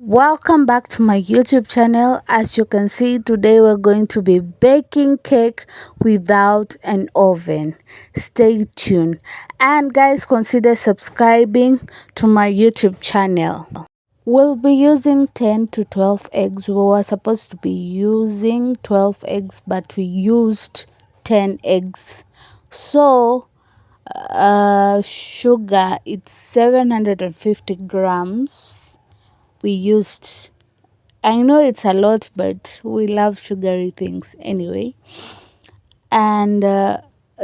Welcome back to my YouTube channel. As you can see, today we're going to be baking cake without an oven. Stay tuned. And guys, consider subscribing to my YouTube channel. We'll be using 10 to 12 eggs. We were supposed to be using 12 eggs, but we used 10 eggs. So, sugar, it's 750 grams. We used, I know it's a lot, but we love sugary things anyway. And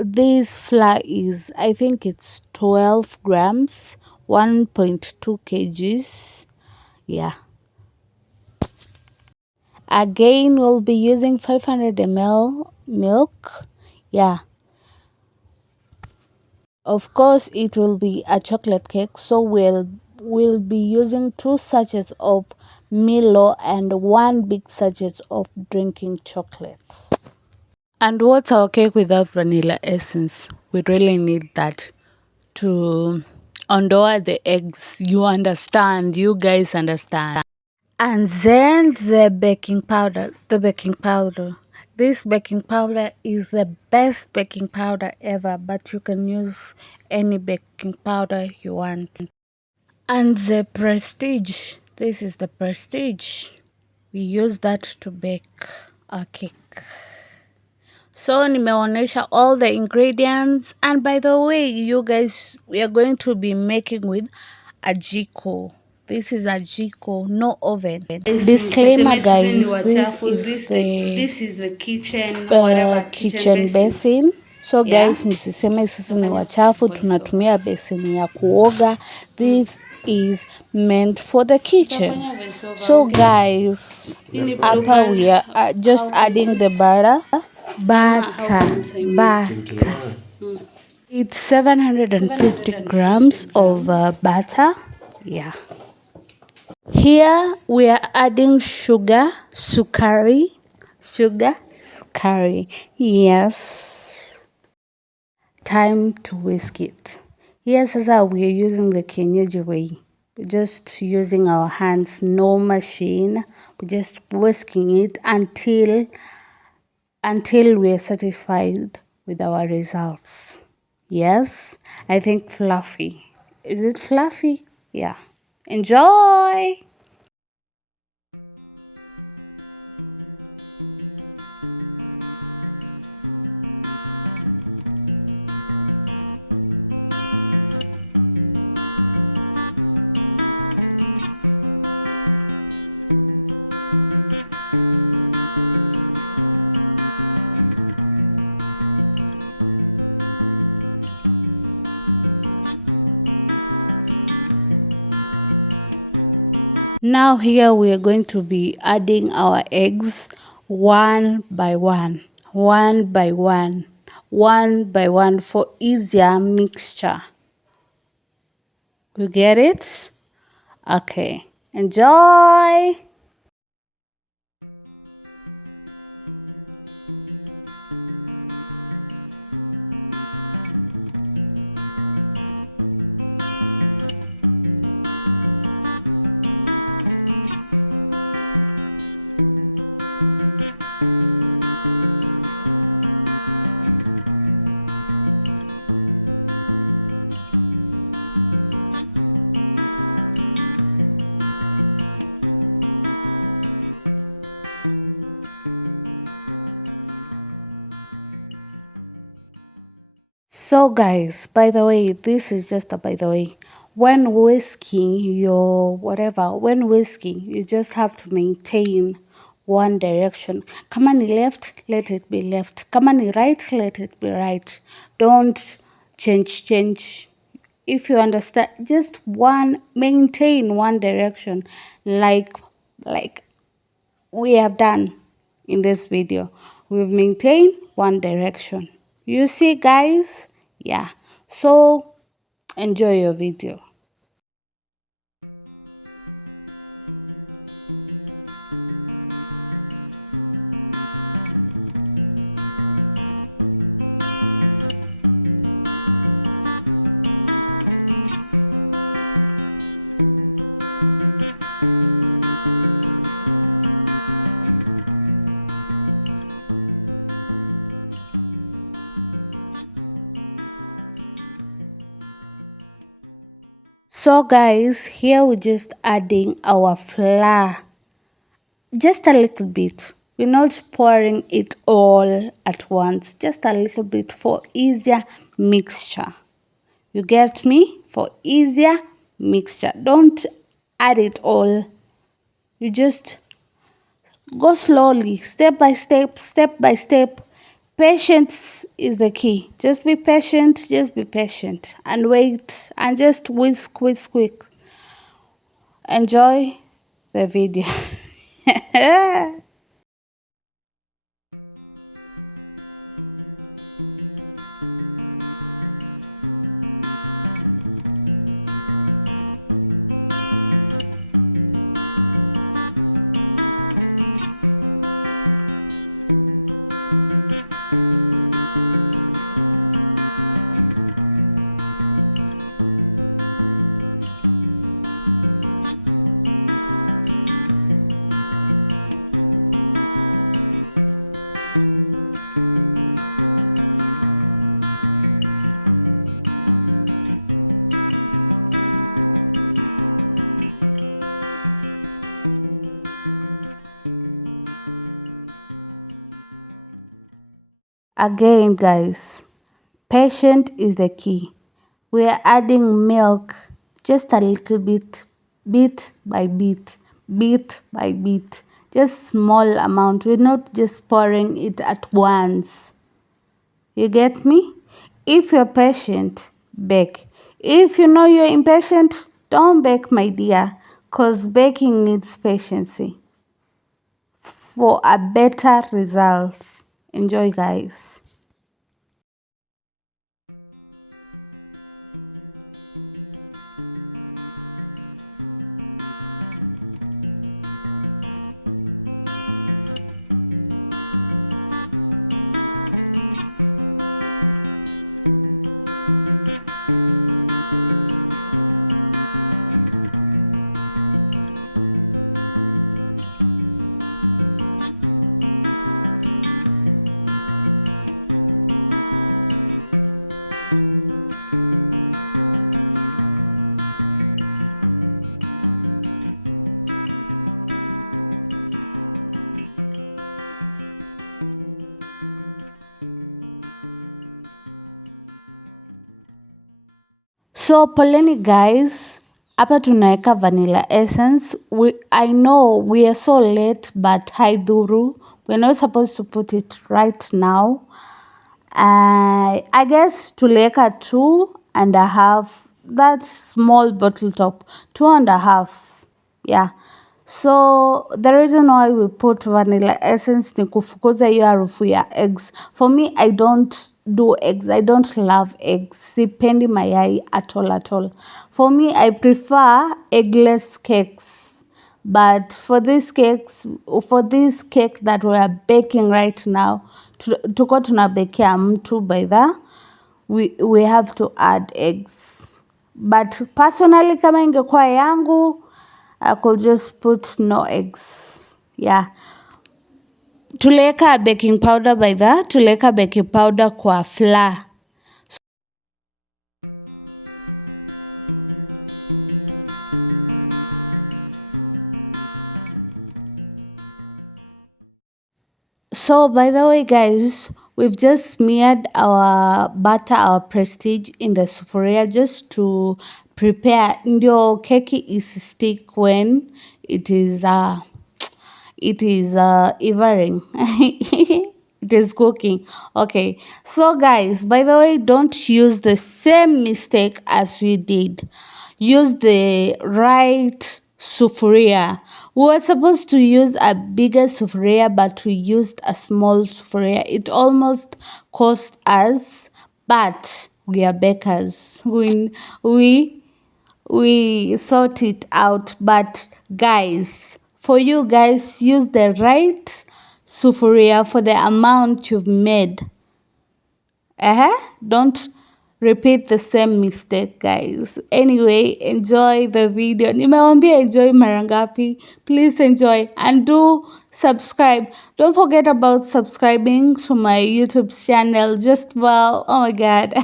this flour is, I think it's 12 grams, 1.2 kgs. Yeah. Again, we'll be using 500 ml milk. Yeah. Of course, it will be a chocolate cake, so we'll be using 2 sachets of Milo and 1 big sachet of drinking chocolate. And what's our cake without vanilla essence? We really need that to ondoa the eggs. You understand, you guys understand. And then the baking powder, This baking powder is the best baking powder ever, but you can use any baking powder you want. And the Prestige, this is the Prestige. We use that to bake our cake. So nimeonyesha all the ingredients, and by the way, you guys, we are going to be making with a jiko. This is a jiko, no oven. Disclaimer guys, this is the kitchen basin. So guys, msiseme sisi ni wachafu, tunatumia beseni ya kuoga. This is meant for the kitchen. So guys, hapa we are just adding the butter. It's 750 grams of butter. Yeah. Here we are adding sugar, sukari. Yes. Time to whisk it. Here sasa we are using the kienyeji way. We're just using our hands, no machine. We're just whisking it until we are satisfied with our results. Yes, I think fluffy. Is it fluffy? Yeah. Enjoy! Now here we are going to be adding our eggs one by one for easier mixture. You get it? Okay. Enjoy! So guys, by the way, this is just a by the way. When whisking you just have to maintain one direction. Kama ni left, let it be left. Kama ni right, let it be right. Don't change. If you understand, just maintain one direction like we have done in this video. We've maintained one direction. You see guys? Yeah. So enjoy your video. So guys, here we're just adding our flour, just a little bit. We're not pouring it all at once, just a little bit for easier mixture. You get me? For easier mixture. Don't add it all. You just go slowly, step by step, step by step. Patience is the key. Just be patient and wait and just whisk, whisk, whisk. Enjoy the video. Again, guys, patient is the key. We are adding milk just a little bit, bit by bit, bit by bit, just small amount. We're not just pouring it at once. You get me? If you're patient, bake. If you know you're impatient, don't bake, my dear, because baking needs patience for a better results. Enjoy, guys. So poleni guys, hapa tunaweka vanilla essence. I know we are so late, but haidhuru. We're not supposed to put it right now. I guess tuliweka 2.5. That small bottle top, 2.5. Yeah. So the reason why we put vanilla essence ni kufukuza hiyo harufu ya eggs. For me, I don't do eggs. I don't love eggs. Sipendi mayai at all. For me, I prefer eggless cakes. But for this cake that we are baking right now, tuko tunabekea mtu by the we have to add eggs. But personally, kama ingekuwa yangu, I could just put no eggs. Yeah. Tuliweka baking powder by the tuliweka baking powder kwa flour. So by the way guys, we've just smeared our butter, our prestige in the sufuria just to prepare ndio keki stick when it is evering. It is cooking. Okay, so guys, by the way, don't use the same mistake as we did. Use the right sufuria. We were supposed to use a bigger sufuria, but we used a small sufuria. It almost cost us, but we are bakers. We sort it out. But guys, for you guys, use the right sufuria for the amount you've made. Don't repeat the same mistake, guys. Anyway, enjoy the video. Nimewambia enjoy marangapi. Please enjoy and do subscribe. Don't forget about subscribing to my YouTube channel. Just wow. Oh my god.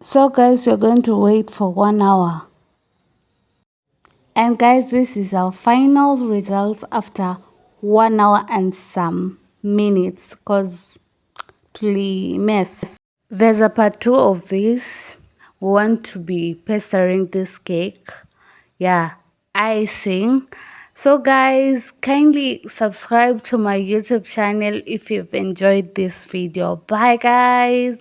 So guys, we're going to wait for 1 hour. And guys, this is our final results after 1 hour and some minutes because mess. There's a part 2 of this. We want to be pasteuring this cake. Yeah, icing. So guys, kindly subscribe to my YouTube channel if you've enjoyed this video. Bye guys.